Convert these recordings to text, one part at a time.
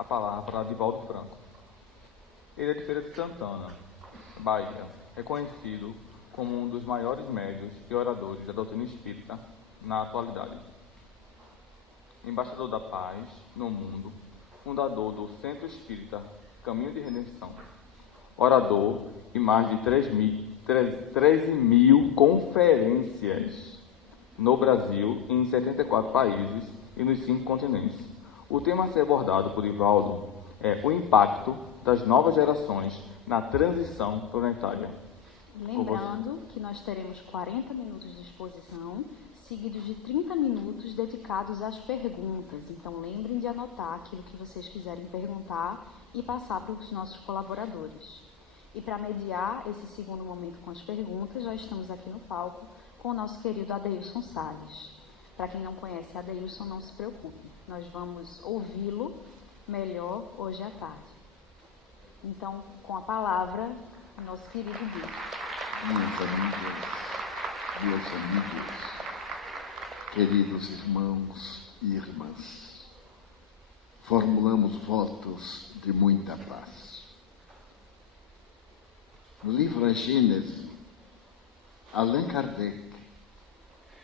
a palavra para Divaldo Franco. Ele é de Feira de Santana, Bahia, reconhecido como um dos maiores médiuns e oradores da doutrina espírita na atualidade. Embaixador da paz no mundo, fundador do Centro Espírita Caminho de Redenção, orador em mais de 13 mil conferências no Brasil, em 74 países e nos 5 continentes. O tema a ser abordado por Divaldo é o impacto das novas gerações na transição planetária. Lembrando que nós teremos 40 minutos de exposição, seguidos de 30 minutos dedicados às perguntas. Então lembrem de anotar aquilo que vocês quiserem perguntar e passar para os nossos colaboradores. E para mediar esse segundo momento com as perguntas, já estamos aqui no palco com o nosso querido Adeilson Salles. Para quem não conhece Adeilson, não se preocupe, nós vamos ouvi-lo melhor hoje à tarde. Então, com a palavra, nosso querido Deus. Meus amigos, queridos irmãos e irmãs, formulamos votos de muita paz. No livro A Gênese, Allan Kardec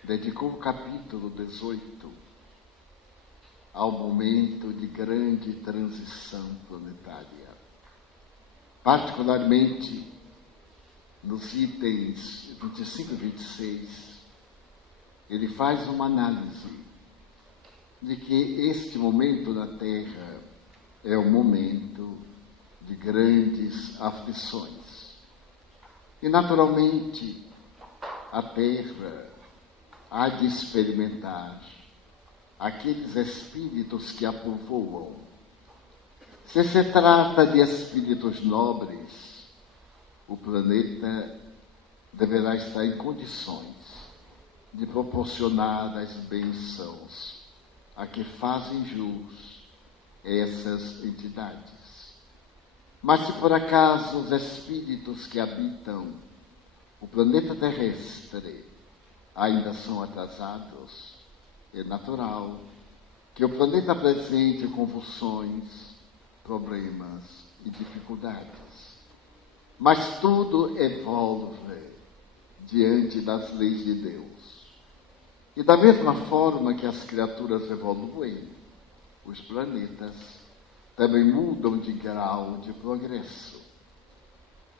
dedicou o capítulo 18 ao momento de grande transição planetária. Particularmente nos itens 25 e 26, ele faz uma análise de que este momento na Terra é um momento de grandes aflições. E, naturalmente, a Terra há de experimentar aqueles espíritos que a povoam. Se se trata de espíritos nobres, o planeta deverá estar em condições de proporcionar as bênçãos a que fazem jus essas entidades. Mas se por acaso os espíritos que habitam o planeta terrestre ainda são atrasados, é natural que o planeta apresente convulsões, problemas e dificuldades. Mas tudo evolve diante das leis de Deus. E da mesma forma que as criaturas evoluem, os planetas também mudam de grau de progresso.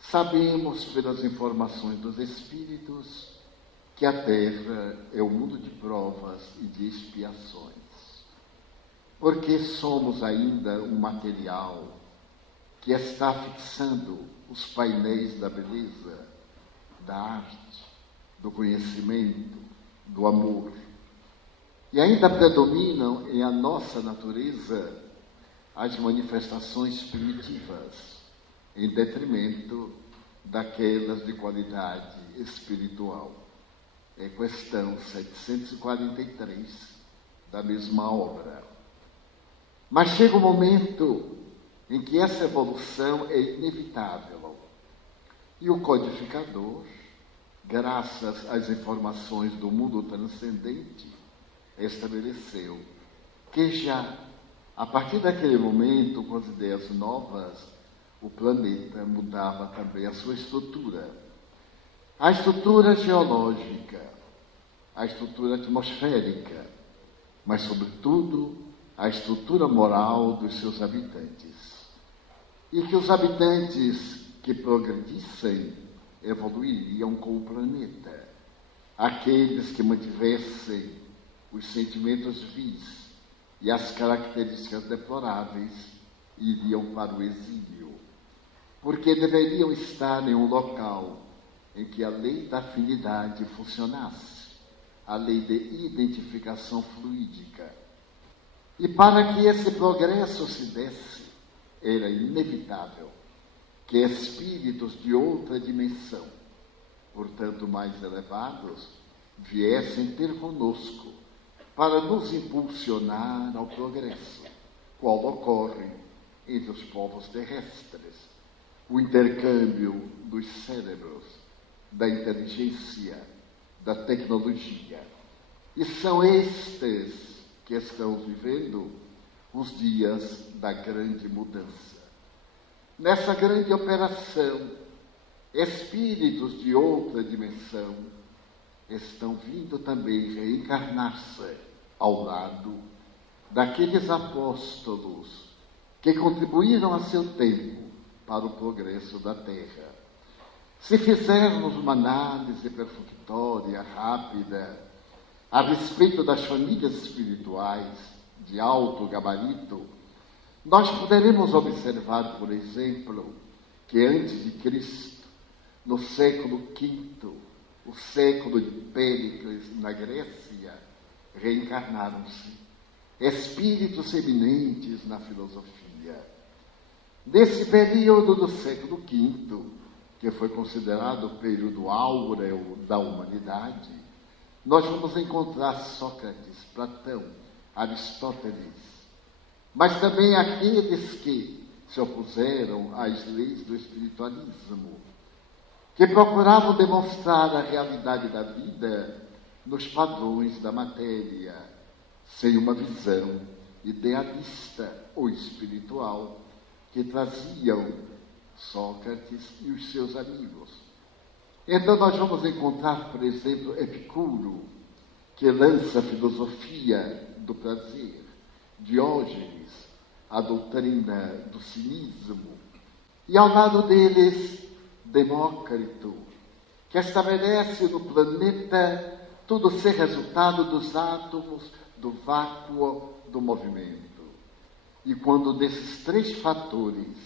Sabemos pelas informações dos espíritos que a Terra é um mundo de provas e de expiações. Porque somos ainda um material que está fixando os painéis da beleza, da arte, do conhecimento, do amor. E ainda predominam em a nossa natureza as manifestações primitivas, em detrimento daquelas de qualidade espiritual. É questão 743 da mesma obra. Mas chega um momento em que essa evolução é inevitável. E o codificador, graças às informações do mundo transcendente, estabeleceu que já, a partir daquele momento, com as ideias novas, o planeta mudava também a sua estrutura. A estrutura geológica, a estrutura atmosférica, mas, sobretudo, a estrutura moral dos seus habitantes. E que os habitantes que progredissem evoluiriam com o planeta. Aqueles que mantivessem os sentimentos vis e as características deploráveis iriam para o exílio, porque deveriam estar em um local em que a lei da afinidade funcionasse, a lei de identificação fluídica. E para que esse progresso se desse, era inevitável que espíritos de outra dimensão, portanto mais elevados, viessem ter conosco para nos impulsionar ao progresso, qual ocorre entre os povos terrestres, o intercâmbio dos cérebros, da inteligência, da tecnologia. E são estes que estão vivendo os dias da grande mudança. Nessa grande operação, espíritos de outra dimensão estão vindo também reencarnar-se ao lado daqueles apóstolos que contribuíram a seu tempo para o progresso da Terra. Se fizermos uma análise perfunctória, rápida, a respeito das famílias espirituais de alto gabarito, nós poderemos observar, por exemplo, que antes de Cristo, no século V, o século de Péricles na Grécia, reencarnaram-se espíritos eminentes na filosofia. Nesse período do século V, que foi considerado o período áureo da humanidade, nós vamos encontrar Sócrates, Platão, Aristóteles, mas também aqueles que se opuseram às leis do espiritualismo, que procuravam demonstrar a realidade da vida nos padrões da matéria, sem uma visão idealista ou espiritual que traziam Sócrates e os seus amigos. Então nós vamos encontrar, por exemplo, Epicuro, que lança a filosofia do prazer, Diógenes, a doutrina do cinismo, e ao lado deles, Demócrito, que estabelece no planeta tudo ser resultado dos átomos, do vácuo, do movimento. E quando desses três fatores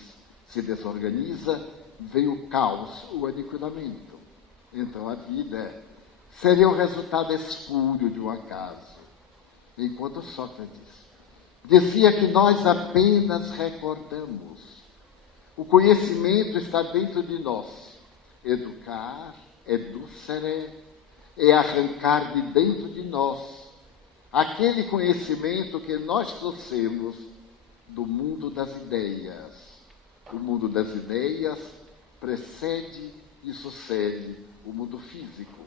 se desorganiza, vem o caos, o aniquilamento. Então a vida seria o resultado espúrio de um acaso. Enquanto Sócrates dizia que nós apenas recordamos. O conhecimento está dentro de nós. Educar, educere, é arrancar de dentro de nós aquele conhecimento que nós trouxemos do mundo das ideias. O mundo das ideias precede e sucede o mundo físico.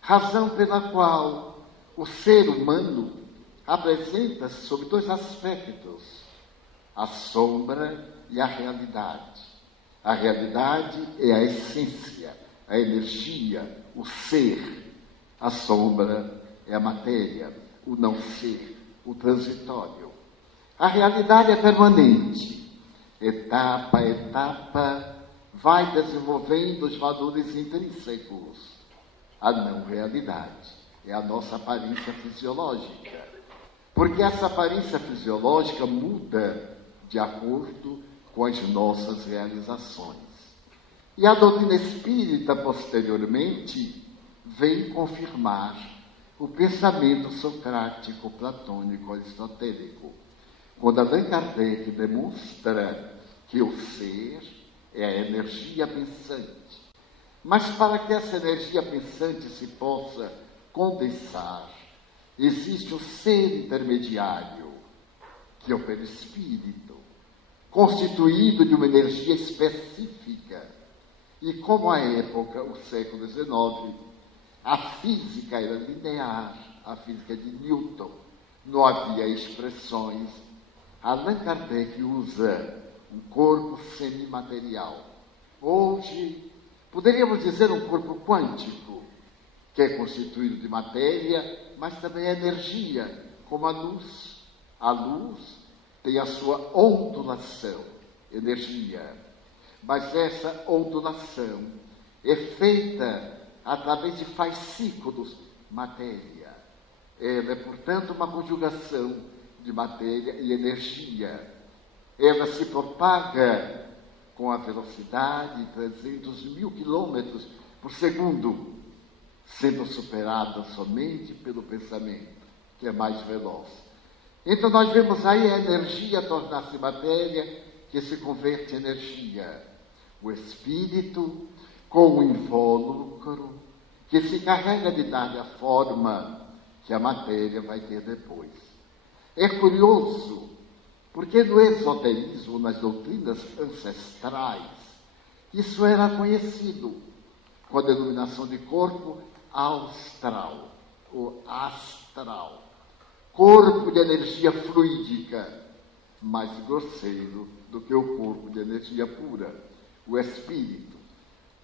Razão pela qual o ser humano apresenta-se sob dois aspectos: a sombra e a realidade. A realidade é a essência, a energia, o ser. A sombra é a matéria, o não ser, o transitório. A realidade é permanente. Etapa a etapa, vai desenvolvendo os valores intrínsecos. A não realidade é a nossa aparência fisiológica. Porque essa aparência fisiológica muda de acordo com as nossas realizações. E a doutrina espírita, posteriormente, vem confirmar o pensamento socrático, platônico, aristotélico, quando Allan Kardec demonstra que o ser é a energia pensante. Mas para que essa energia pensante se possa condensar, existe o ser intermediário, que é o perispírito, constituído de uma energia específica. E como à época, o século XIX, a física era linear, a física de Newton, não havia expressões, Allan Kardec usa um corpo semimaterial. Hoje, poderíamos dizer um corpo quântico, que é constituído de matéria, mas também é energia, como a luz. A luz tem a sua ondulação, energia. Mas essa ondulação é feita através de fascículos, matéria. Ela é, portanto, uma conjugação de matéria e energia. Ela se propaga com a velocidade de 300 mil quilômetros por segundo, sendo superada somente pelo pensamento, que é mais veloz. Então nós vemos aí a energia tornar-se matéria, que se converte em energia. O espírito com o invólucro, que se encarrega de dar a forma que a matéria vai ter depois. É curioso, porque no esoterismo, nas doutrinas ancestrais, isso era conhecido com a denominação de corpo austral, ou astral. Corpo de energia fluídica, mais grosseiro do que o corpo de energia pura, o espírito.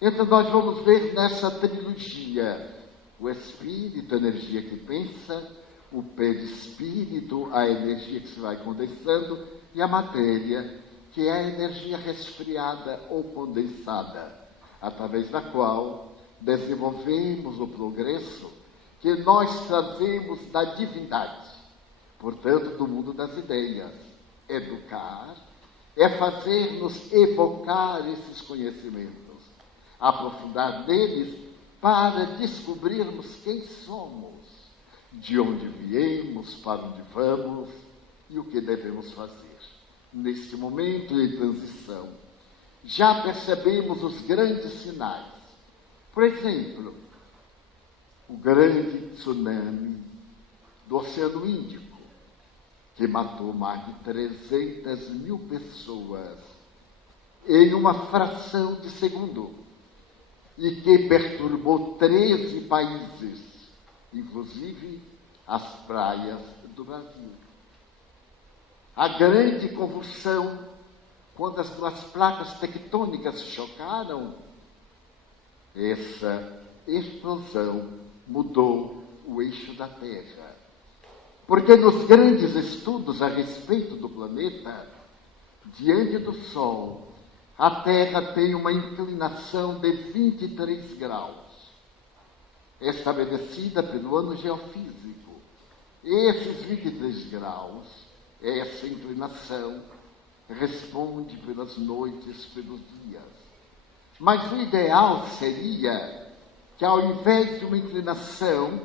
Então nós vamos ver nessa trilogia o espírito, a energia que pensa, o perispírito, a energia que se vai condensando, e a matéria, que é a energia resfriada ou condensada, através da qual desenvolvemos o progresso que nós trazemos da divindade, portanto, do mundo das ideias. Educar é fazer-nos evocar esses conhecimentos, aprofundar neles para descobrirmos quem somos, de onde viemos, para onde vamos e o que devemos fazer. Neste momento de transição, já percebemos os grandes sinais. Por exemplo, o grande tsunami do Oceano Índico, que matou mais de 300 mil pessoas em uma fração de segundo e que perturbou 13 países, inclusive as praias do Brasil. A grande convulsão, quando as duas placas tectônicas se chocaram, essa explosão mudou o eixo da Terra. Porque nos grandes estudos a respeito do planeta, diante do Sol, a Terra tem uma inclinação de 23 graus, estabelecida pelo ano geofísico. Esses 23 graus, essa inclinação, responde pelas noites, pelos dias. Mas o ideal seria que, ao invés de uma inclinação,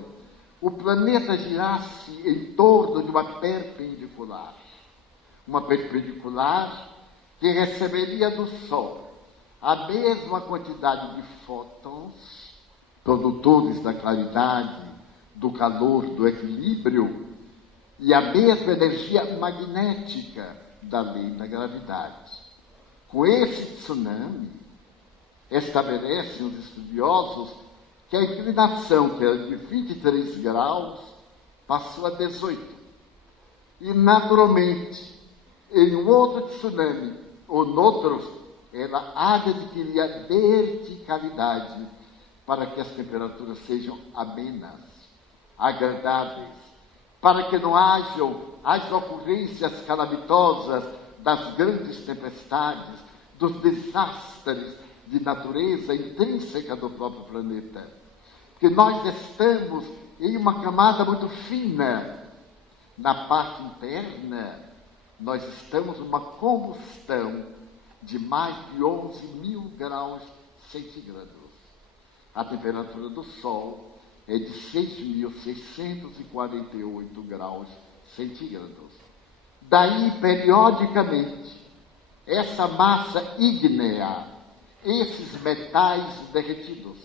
o planeta girasse em torno de uma perpendicular que receberia do Sol a mesma quantidade de fótons, produtores da claridade, do calor, do equilíbrio, e a mesma energia magnética da lei da gravidade. Com esse tsunami, estabelecem os estudiosos que a inclinação, que era de 23 graus, passou a 18. E, naturalmente, em um outro tsunami, ou noutros, ela adquiria verticalidade para que as temperaturas sejam amenas, agradáveis, para que não hajam as ocorrências calamitosas das grandes tempestades, dos desastres de natureza intrínseca do próprio planeta. Porque nós estamos em uma camada muito fina. Na parte interna, nós estamos numa combustão de mais de 11.000 graus centígrados. A temperatura do Sol é de 6.648 graus centígrados. Daí, periodicamente, essa massa ígnea, esses metais derretidos,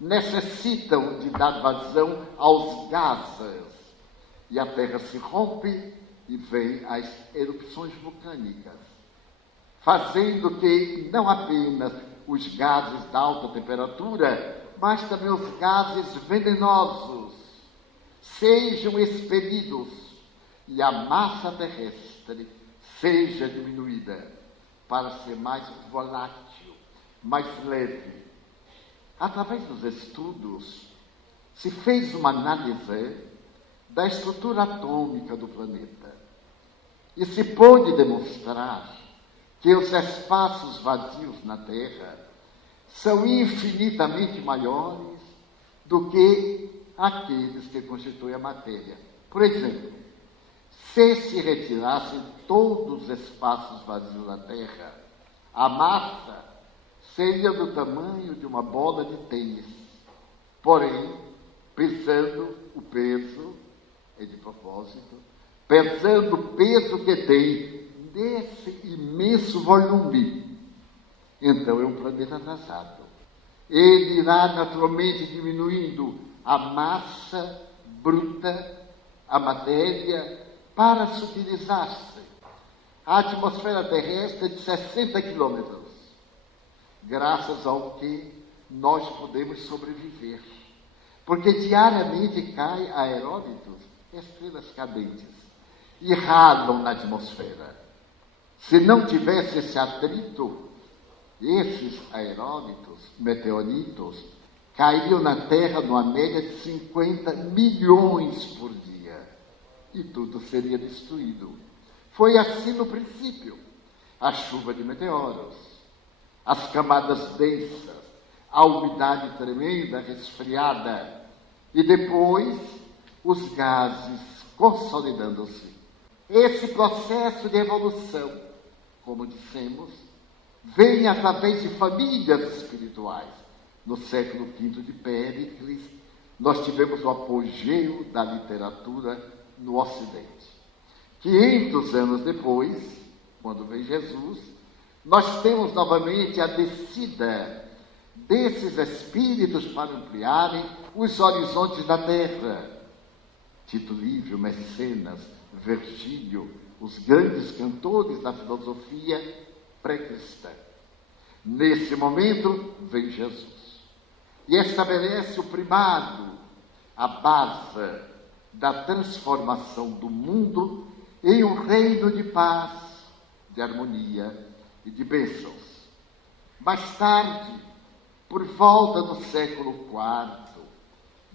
necessitam de dar vazão aos gases, e a Terra se rompe e vem as erupções vulcânicas, fazendo que não apenas os gases da alta temperatura, mas também os gases venenosos sejam expelidos e a massa terrestre seja diminuída para ser mais volátil, mais leve. Através dos estudos, se fez uma análise da estrutura atômica do planeta e se pôde demonstrar que os espaços vazios na Terra são infinitamente maiores do que aqueles que constituem a matéria. Por exemplo, se retirassem todos os espaços vazios da Terra, a massa seria do tamanho de uma bola de tênis. Porém, pesando o peso, é de propósito, pesando o peso que tem desse imenso volume, então é um planeta atrasado. Ele irá naturalmente diminuindo a massa bruta, a matéria, para sutilizar-se. A atmosfera terrestre é de 60 quilômetros, graças ao que nós podemos sobreviver. Porque diariamente caem aerólitos, estrelas cadentes. irradiam na atmosfera. Se não tivesse esse atrito, esses aerólitos, meteoritos, cairiam na Terra numa média de 50 milhões por dia. E tudo seria destruído. Foi assim no princípio. A chuva de meteoros, as camadas densas, a umidade tremenda, resfriada, e depois os gases consolidando-se. Esse processo de evolução, como dissemos, vem através de famílias espirituais. No século V de Péricles, nós tivemos o apogeu da literatura no Ocidente. 500 anos depois, quando vem Jesus, nós temos novamente a descida desses espíritos para ampliarem os horizontes da Terra. Tito Livio, Mecenas, Virgílio, os grandes cantores da filosofia pré-cristã. Nesse momento, vem Jesus e estabelece o primado, a base da transformação do mundo em um reino de paz, de harmonia e de bênçãos. Mais tarde, por volta do século IV,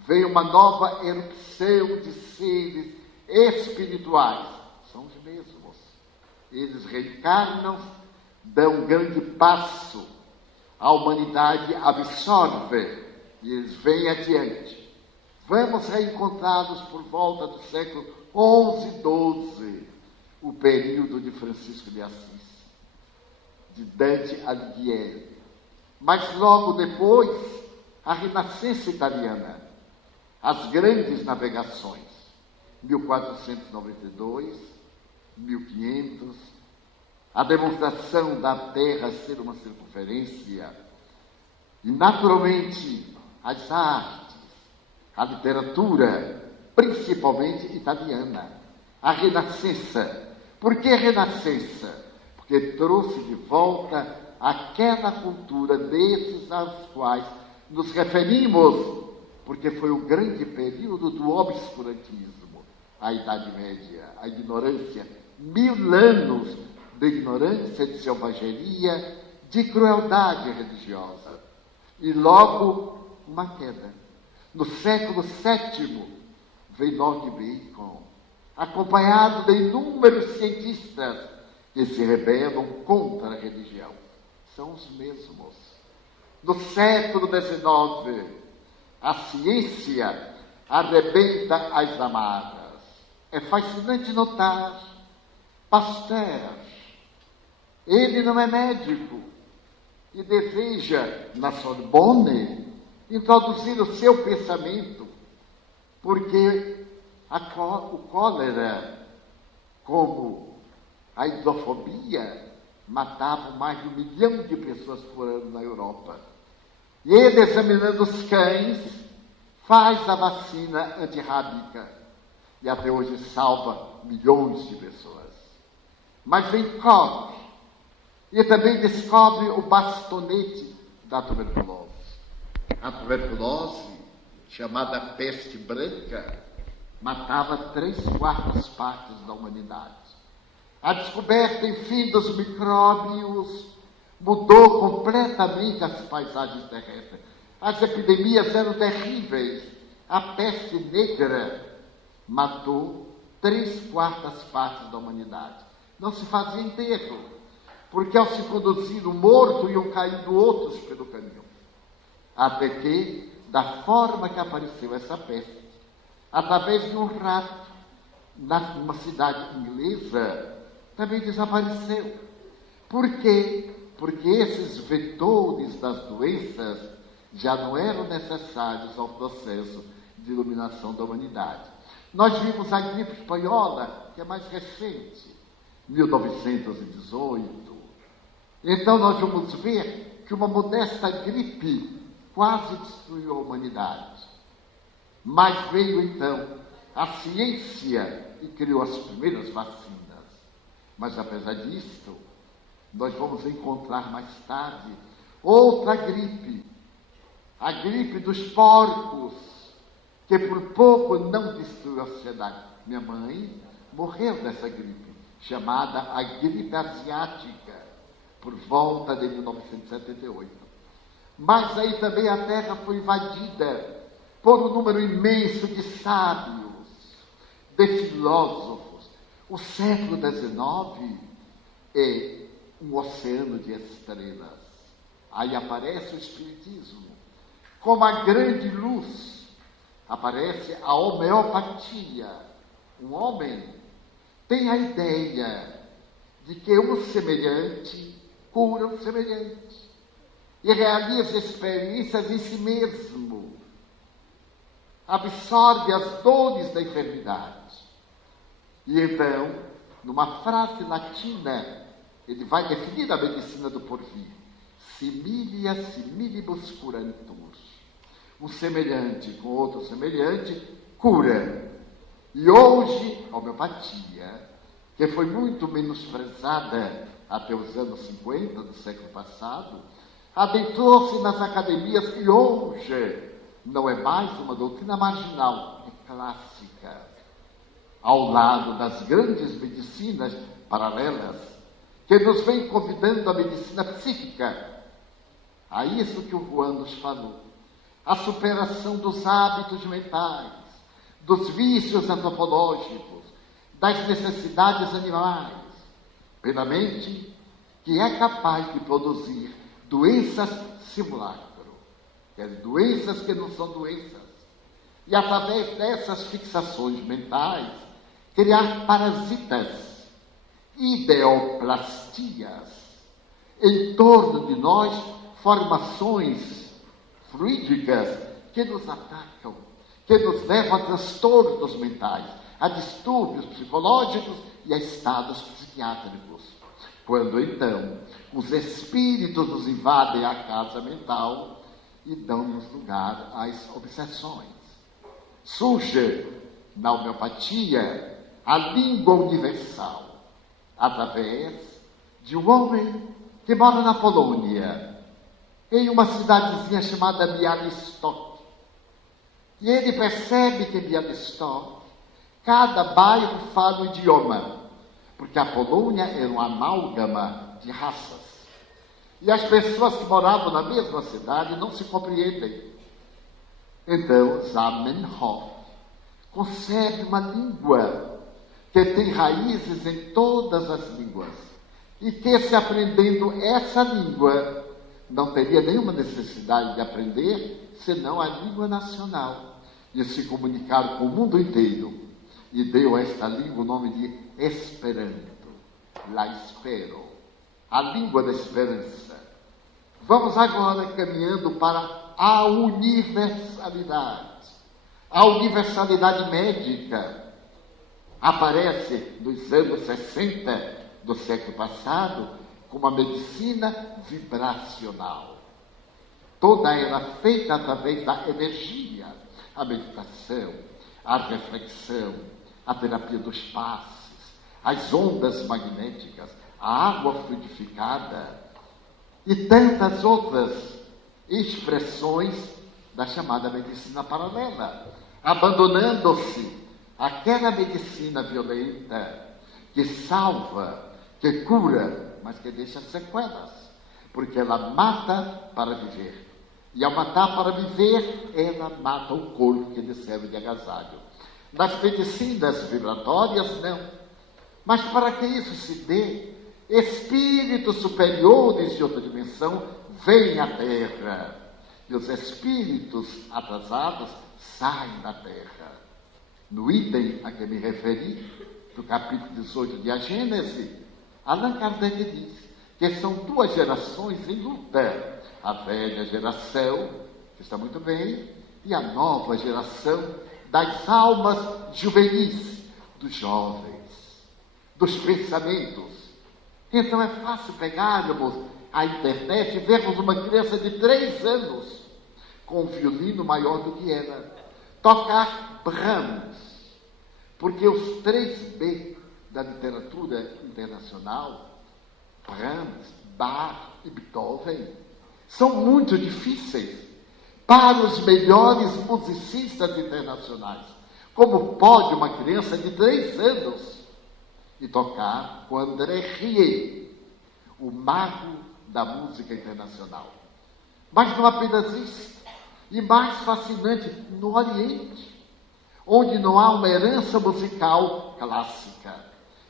veio uma nova erupção de seres espirituais. São os mesmos. Eles reencarnam, dão um grande passo. A humanidade absorve e eles vêm adiante. Vamos reencontrá-los por volta do século XI, XII, o período de Francisco de Assis, de Dante Alighieri. Mas logo depois, a Renascença italiana, as grandes navegações, 1492, 1500, a demonstração da Terra ser uma circunferência, e naturalmente as artes, a literatura, principalmente italiana, a Renascença. Por que Renascença? Porque trouxe de volta aquela cultura desses aos quais nos referimos, porque foi o grande período do obscurantismo, a Idade Média, a ignorância, 1000 anos de ignorância, de selvageria, de crueldade religiosa. E logo uma queda. No século VII, veio Lord Bacon, acompanhado de inúmeros cientistas que se rebelam contra a religião. São os mesmos. No século XIX, a ciência arrebenta as amarras. É fascinante notar Pasteur. Ele não é médico e deseja, na Sorbonne, introduzir o seu pensamento, porque o cólera, como a hidrofobia, matavam mais de 1 milhão de pessoas por ano na Europa. E ele, examinando os cães, faz a vacina antirrábica e até hoje salva milhões de pessoas. Mas vem Koch e também descobre o bastonete da tuberculose. A tuberculose, chamada peste branca, matava 3/4 partes da humanidade. A descoberta, enfim, dos micróbios mudou completamente as paisagens terrestres. As epidemias eram terríveis. A peste negra matou 3/4 partes da humanidade. Não se fazia enterro, porque ao se conduzir o morto, iam caindo outros pelo caminho. Até que, da forma que apareceu essa peste, através de um rato, numa cidade inglesa, também desapareceu. Por quê? Porque esses vetores das doenças já não eram necessários ao processo de iluminação da humanidade. Nós vimos a gripe espanhola, que é mais recente, 1918. Então nós vamos ver que uma modesta gripe quase destruiu a humanidade. Mas veio então a ciência e criou as primeiras vacinas. Mas apesar disso, nós vamos encontrar mais tarde outra gripe, a gripe dos porcos, que por pouco não destruiu a sociedade. Minha mãe morreu dessa gripe, chamada a gripe asiática, por volta de 1978. Mas aí também a Terra foi invadida por um número imenso de sábios, de filósofos. O século XIX é um oceano de estrelas. Aí aparece o Espiritismo. Como a grande luz, aparece a homeopatia. Um homem tem a ideia de que um semelhante cura um semelhante e realiza experiências em si mesmo, absorve as dores da enfermidade. E então, numa frase latina, ele vai definir a medicina do porvir: similia similibus curantur. Um semelhante com outro semelhante cura. E hoje, a homeopatia, que foi muito menosprezada até os anos 50 do século passado, adentrou-se nas academias e hoje não é mais uma doutrina marginal, é clássica, ao lado das grandes medicinas paralelas, que nos vem convidando a medicina psíquica, a isso que o Juan nos falou, a superação dos hábitos mentais, dos vícios antropológicos, das necessidades animais, pela mente que é capaz de produzir doenças simulacro, doenças que não são doenças, e através dessas fixações mentais, criar parasitas, ideoplastias, em torno de nós, formações fluídicas que nos atacam, que nos levam a transtornos mentais, a distúrbios psicológicos e a estados psiquiátricos. Quando então os espíritos nos invadem a casa mental e dão-nos lugar às obsessões. Surge na homeopatia a língua universal, através de um homem que mora na Polônia, em uma cidadezinha chamada Białystok. E ele percebe que em Białystok, cada bairro fala o idioma, porque a Polônia era uma amálgama de raças. E as pessoas que moravam na mesma cidade não se compreendem. Então, Zamenhof concebe uma língua que tem raízes em todas as línguas. E que, se aprendendo essa língua, não teria nenhuma necessidade de aprender senão a língua nacional, e se comunicar com o mundo inteiro. E deu a esta língua o nome de Esperanto, la espero, a língua da esperança. Vamos agora caminhando para a universalidade médica. Aparece nos anos 60 do século passado como a medicina vibracional. Toda ela feita através da energia, a meditação, a reflexão, a terapia dos passes, as ondas magnéticas, a água fluidificada e tantas outras expressões da chamada medicina paralela, abandonando-se aquela medicina violenta que salva, que cura, mas que deixa sequelas, porque ela mata para viver. E ao matar para viver, ela mata o corpo que lhe serve de agasalho. Nas medicinas vibratórias, não. Mas para que isso se dê, espíritos superiores de outra dimensão vêm à Terra. E os espíritos atrasados saem da Terra. No item a que me referi, do capítulo 18 de A Gênese, Allan Kardec diz que são duas gerações em luta. A velha geração, que está muito bem, e a nova geração das almas juvenis, dos jovens, dos pensamentos. Então é fácil pegarmos a internet e vermos uma criança de 3 anos com um violino maior do que ela tocar Brahms, porque os 3B da literatura internacional, Brahms, Bach e Beethoven, são muito difíceis para os melhores musicistas internacionais. Como pode uma criança de 3 anos e tocar com André Rieu, o mago da música internacional. Mas não apenas isso, e mais fascinante, no Oriente, onde não há uma herança musical clássica,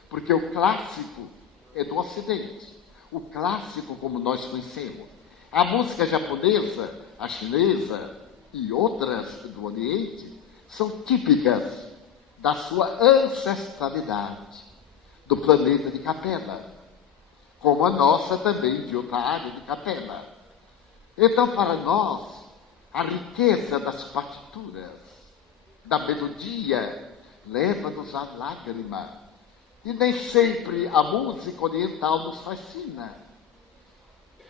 porque o clássico é do Ocidente, o clássico como nós conhecemos. A música japonesa, a chinesa e outras do Oriente são típicas da sua ancestralidade, do planeta de Capela, como a nossa também de outra área de Capela. Então, para nós, a riqueza das partituras, da melodia, leva-nos à lágrima. E nem sempre a música oriental nos fascina.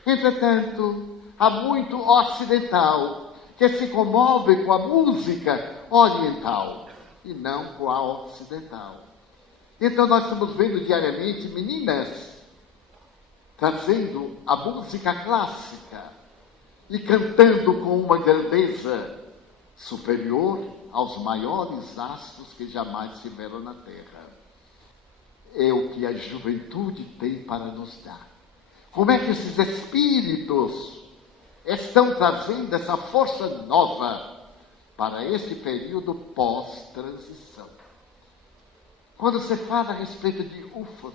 Entretanto, há muito ocidental que se comove com a música oriental e não com a ocidental. Então nós estamos vendo diariamente meninas trazendo a música clássica e cantando com uma grandeza superior aos maiores astros que jamais estiveram na Terra. É o que a juventude tem para nos dar. Como é que esses espíritos estão trazendo essa força nova para esse período pós-transição? Quando se fala a respeito de UFOs,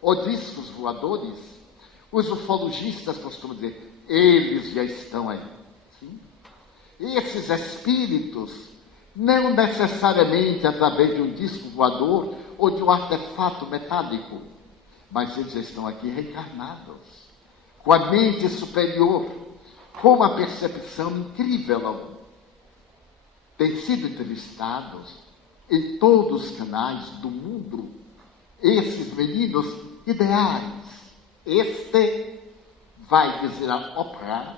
ou discos voadores, os ufologistas costumam dizer, eles já estão aí. Sim? E esses espíritos, não necessariamente através de um disco voador ou de um artefato metálico, mas eles estão aqui reencarnados, com a mente superior, com uma percepção incrível. Têm sido entrevistados em todos os canais do mundo, esses meninos ideais. Este vai dizer a Oprah,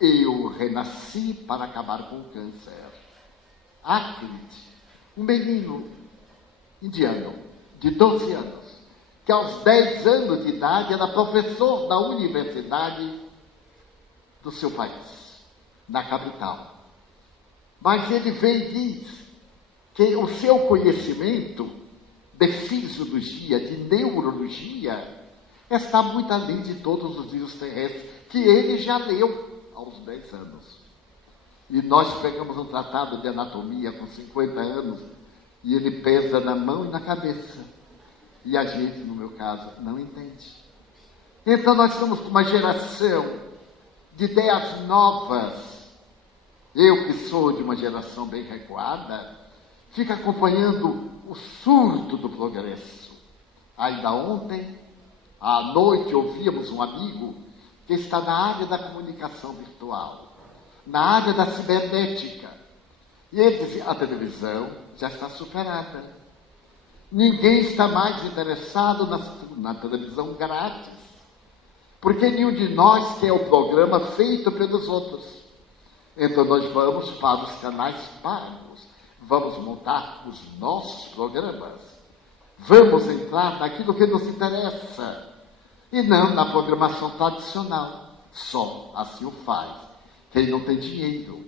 eu renasci para acabar com o câncer. Akrit, um menino indiano, de 12 anos, que aos 10 anos de idade era professor da universidade do seu país, na capital. Mas ele vem e diz que o seu conhecimento de fisiologia, de neurologia, está muito além de todos os livros terrestres que ele já leu aos 10 anos. E nós pegamos um tratado de anatomia com 50 anos e ele pesa na mão e na cabeça. E a gente, no meu caso, não entende. Então nós estamos com uma geração de ideias novas. Eu, que sou de uma geração bem recuada, fico acompanhando o surto do progresso. Ainda ontem, à noite, ouvíamos um amigo que está na área da comunicação virtual, na área da cibernética. E ele dizia, a televisão já está superada. Ninguém está mais interessado na televisão grátis, porque nenhum de nós quer o programa feito pelos outros. Então nós vamos para os canais pagos, vamos montar os nossos programas, vamos entrar naquilo que nos interessa, e não na programação tradicional. Só assim o faz quem não tem dinheiro.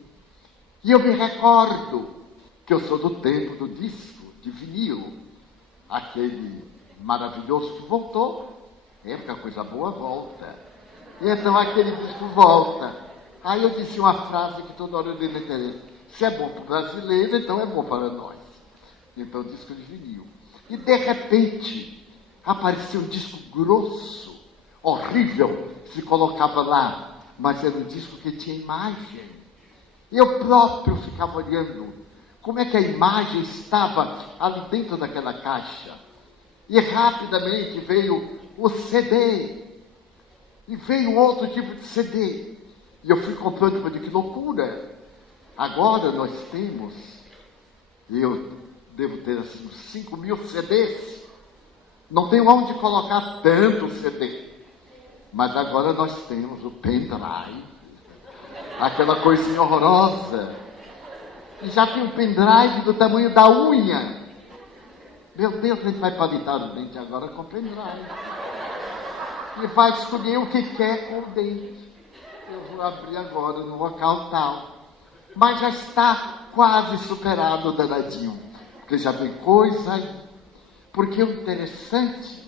E eu me recordo que eu sou do tempo do disco de vinil, aquele maravilhoso que voltou, época coisa boa volta. E então aquele disco volta. Aí eu disse uma frase que toda hora eu deleterei: se é bom para o brasileiro, então é bom para nós. Então disco de vinil. E de repente apareceu um disco grosso, horrível, se colocava lá, mas era um disco que tinha imagem. Eu próprio ficava olhando como é que a imagem estava ali dentro daquela caixa. E rapidamente veio o CD. E veio outro tipo de CD. E eu fui comprando e falei, que loucura. Agora nós temos, eu devo ter assim, 5.000 CDs. Não tenho onde colocar tanto CD. Mas agora nós temos o pendrive. Aquela coisinha horrorosa. E já tem um pendrive do tamanho da unha. Meu Deus, a gente vai palitar o dente agora com pendrive. E vai escolher o que quer com o dente. Eu vou abrir agora no local tal. Mas já está quase superado o danadinho. Porque já tem coisa aí. Porque o interessante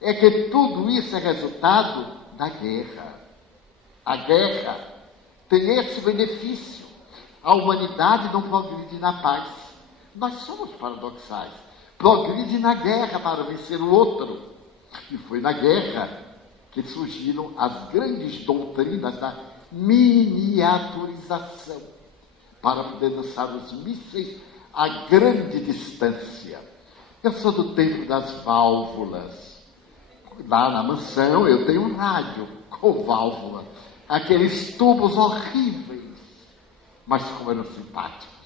é que tudo isso é resultado da guerra. A guerra tem esse benefício. A humanidade não progride na paz. Nós somos paradoxais. Progride na guerra para vencer o outro. E foi na guerra que surgiram as grandes doutrinas da miniaturização, para poder lançar os mísseis a grande distância. Eu sou do tempo das válvulas. Lá na mansão eu tenho um rádio com válvula. Aqueles tubos horríveis, mas como eram simpáticos.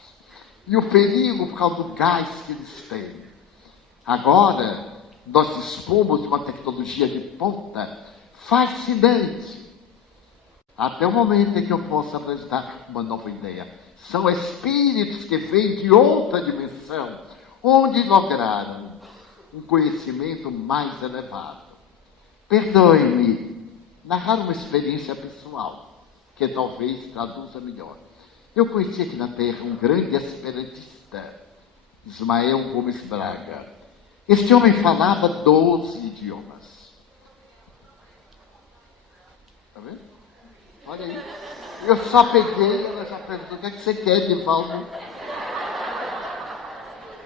E o perigo por causa do gás que eles têm. Agora, nós dispomos de uma tecnologia de ponta fascinante. Até o momento em que eu possa apresentar uma nova ideia. São espíritos que vêm de outra dimensão, onde lograram um conhecimento mais elevado. Perdoe-me narrar uma experiência pessoal, que talvez traduza melhor. Eu conheci aqui na Terra um grande esperantista, Ismael Gomes Braga. Este homem falava 12 idiomas. Está vendo? Olha aí. Eu só peguei, ela já perguntou: o que é que você quer, Divaldo?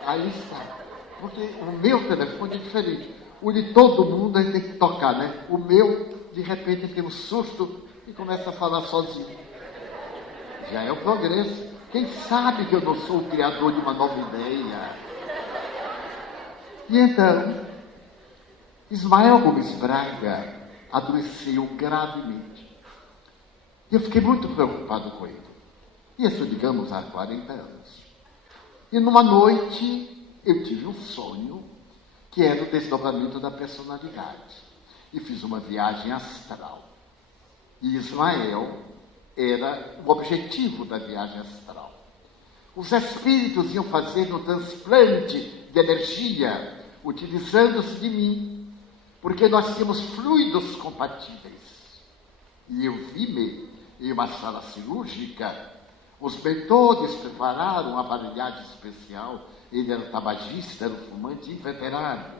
Aí está. Porque o meu telefone é diferente. O de todo mundo ele tem que tocar, né? O meu, de repente, tem um susto e começa a falar sozinho. Já é o progresso. Quem sabe que eu não sou o criador de uma nova ideia? E então, Ismael Gomes Braga adoeceu gravemente. E eu fiquei muito preocupado com ele. Isso, digamos, há 40 anos. E numa noite, eu tive um sonho que era o desdobramento da personalidade. E fiz uma viagem astral. E Ismael era o objetivo da viagem astral. Os espíritos iam fazer um transplante de energia, utilizando-se de mim, porque nós tínhamos fluidos compatíveis. E eu vi-me em uma sala cirúrgica. Os mentores prepararam uma aparelhagem especial. Ele era tabagista, era um fumante inveterado.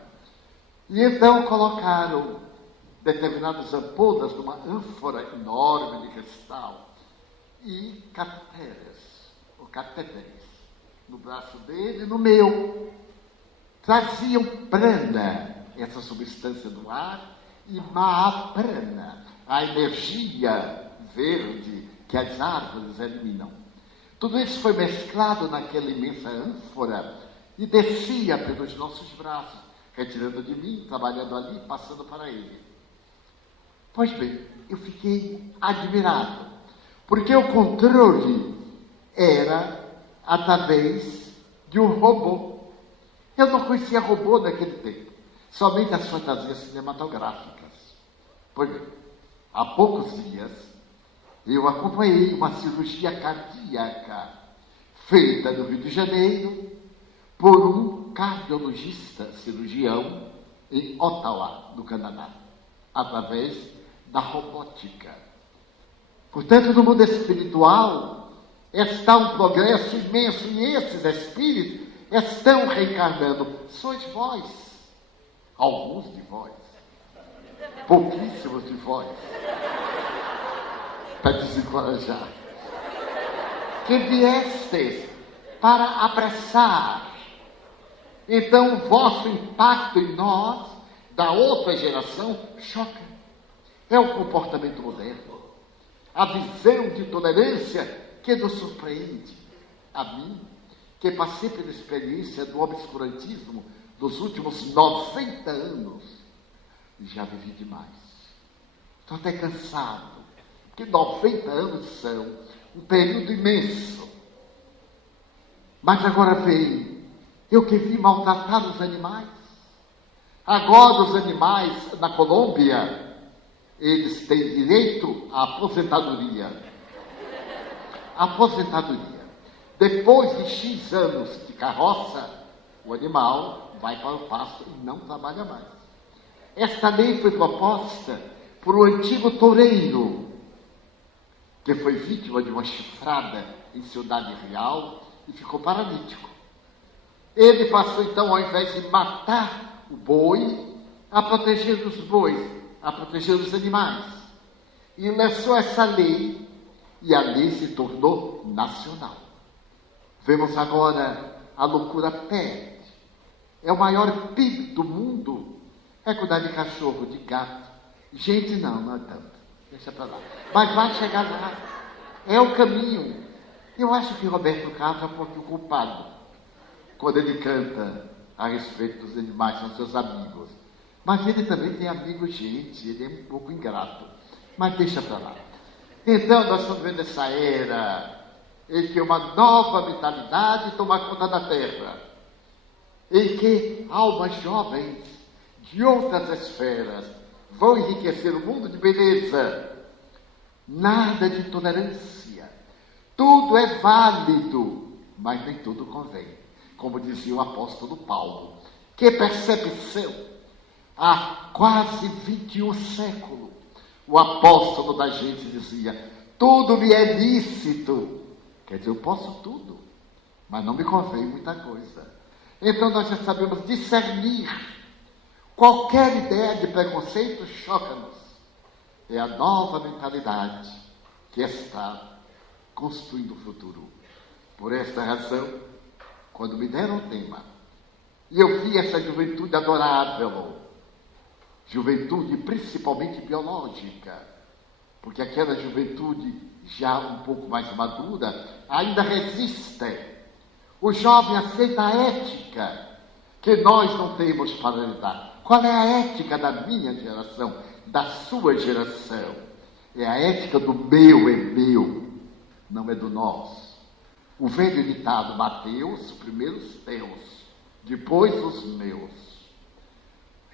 E então colocaram determinadas ampolas numa ânfora enorme de cristal e catéteres no braço dele e no meu. Traziam prana, essa substância do ar, e maaprana, a energia verde que as árvores eliminam. Tudo isso foi mesclado naquela imensa ânfora e descia pelos nossos braços, retirando de mim, trabalhando ali, passando para ele. Pois bem, eu fiquei admirado, porque o controle era através de um robô. Eu não conhecia robô naquele tempo, somente as fantasias cinematográficas. Pois bem, há poucos dias, eu acompanhei uma cirurgia cardíaca feita no Rio de Janeiro por um cardiologista cirurgião em Ottawa, no Canadá, através da robótica. Portanto, no mundo espiritual está um progresso imenso e esses espíritos estão reencarnando. Sois vós, alguns de vós, pouquíssimos de vós, para desencorajar, que viestes para apressar. Então o vosso impacto em nós, da outra geração, choca. É o comportamento moderno, a visão de tolerância que nos surpreende. A mim, que passei pela experiência do obscurantismo dos últimos 90 anos, já vivi demais. Estou até cansado, porque 90 anos são um período imenso. Mas agora vem, eu que vi maltratar os animais. Agora os animais na Colômbia, eles têm direito à aposentadoria. Aposentadoria. Depois de X anos de carroça, o animal vai para o pasto e não trabalha mais. Esta lei foi proposta por um antigo toureiro, que foi vítima de uma chifrada em Cidade Real e ficou paralítico. Ele passou então, ao invés de matar o boi, a proteger os bois, a proteger os animais. E lançou essa lei, e a lei se tornou nacional. Vemos agora a loucura pet. É o maior PIB do mundo. É cuidar de cachorro, de gato. Gente, não é tanto. Deixa para lá. Mas vai chegar lá. É o caminho. Eu acho que Roberto Carlos é um pouquinho culpado quando ele canta a respeito dos animais, são seus amigos. Mas ele também tem amigos, gente, ele é um pouco ingrato. Mas deixa para lá. Então, nós estamos vendo essa era em que uma nova vitalidade toma conta da Terra, em que almas jovens de outras esferas vão enriquecer o mundo de beleza. Nada de intolerância. Tudo é válido, mas nem tudo convém. Como dizia o apóstolo Paulo. Que percepção! Há quase 21 séculos, o apóstolo da gente dizia: tudo me é lícito. Quer dizer, eu posso tudo, mas não me convém muita coisa. Então nós já sabemos discernir. Qualquer ideia de preconceito choca-nos. É a nova mentalidade que está construindo o futuro. Por esta razão, quando me deram o tema, e eu vi essa juventude adorável, juventude principalmente biológica, porque aquela juventude já um pouco mais madura ainda resiste. O jovem aceita a ética que nós não temos para lidar. Qual é a ética da minha geração, da sua geração? É a ética do meu é meu, não é do nós. O velho ditado Mateus, primeiro os teus, depois os meus.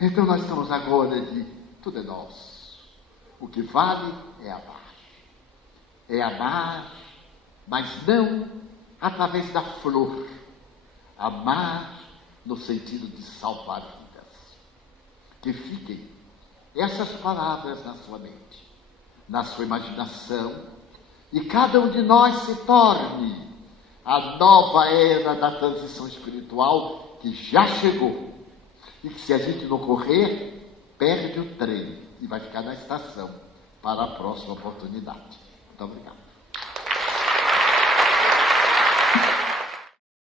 Então nós estamos agora de tudo é nosso. O que vale é amar. É amar, mas não através da flor. Amar no sentido de salvar vidas. Que fiquem essas palavras na sua mente, na sua imaginação, e cada um de nós se torne a nova era da transição espiritual que já chegou. E que se a gente não correr, perde o trem e vai ficar na estação para a próxima oportunidade. Muito obrigado.